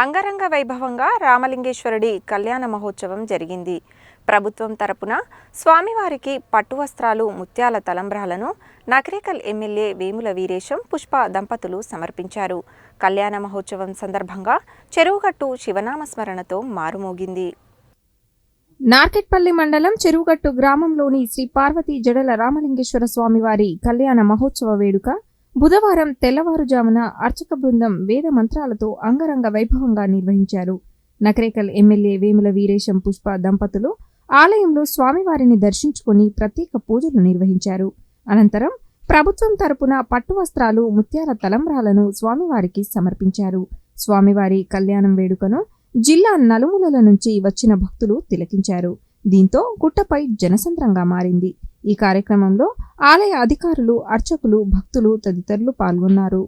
అంగరంగ వైభవంగా రామలింగేశ్వరుడి కళ్యాణ మహోత్సవం జరిగింది. ప్రభుత్వం తరపున స్వామివారికి పట్టు వస్త్రాలు, ముత్యాల తలంబ్రాలను నకరేకల్ ఎమ్మెల్యే వేముల వీరేశం, పుష్ప దంపతులు సమర్పించారు. కళ్యాణ మహోత్సవం సందర్భంగా చెరువుగట్టు శివనామస్మరణతో మారుమోగింది. నార్కెట్పల్లి మండలం చెరువుగట్టు గ్రామంలోని శ్రీ పార్వతీ జడల రామలింగేశ్వర స్వామివారి కళ్యాణ మహోత్సవ వేడుక బుధవారం తెల్లవారుజామున అర్చక బృందం వేద మంత్రాలతో అంగరంగ వైభవంగా నిర్వహించారు. నకరేకల్ ఎమ్మెల్యే వేముల వీరేశం, పుష్ప దంపతులు ఆలయంలో స్వామివారిని దర్శించుకుని ప్రత్యేక పూజలు నిర్వహించారు. అనంతరం ప్రభుత్వం తరపున పట్టు వస్త్రాలు, ముత్యాల తలంబ్రాలను స్వామివారికి సమర్పించారు. స్వామివారి కళ్యాణం వేడుకను జిల్లా నలుమూలల నుంచి వచ్చిన భక్తులు తిలకించారు. దీంతో గుట్టపై జనసంద్రంగా మారింది. ఈ కార్యక్రమంలో ఆలయ అధికారులు, అర్చకులు, భక్తులు తదితరులు పాల్గొన్నారు.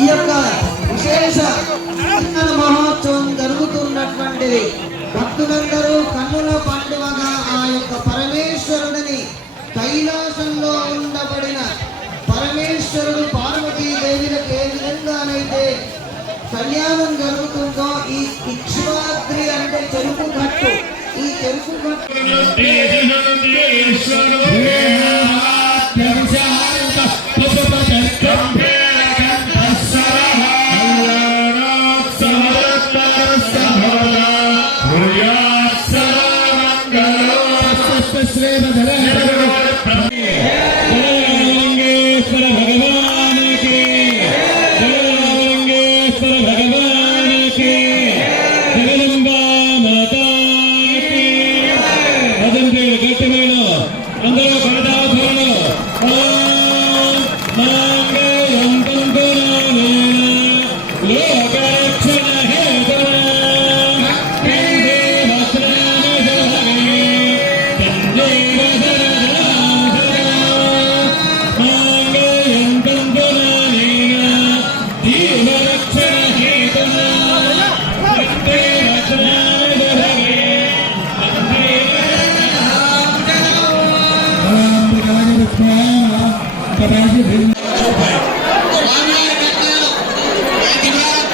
ఈ యొక్క విశేష మహోత్సవం జరుగుతున్నటువంటిది భక్తులందరూ కన్నుల పండుగగా ఆ యొక్క పరమేశ్వరుడిని, కైలాసంలో ఉండబడిన పరమేశ్వరుడు పార్వతీదేవులకు ఏ విధంగానైతే కళ్యాణం జరుగుతుందో ఈ ఇక్ష్వాద్రి అంటే చెరుకు గట్టు, ఈ చెరుకు గట్టు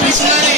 Kami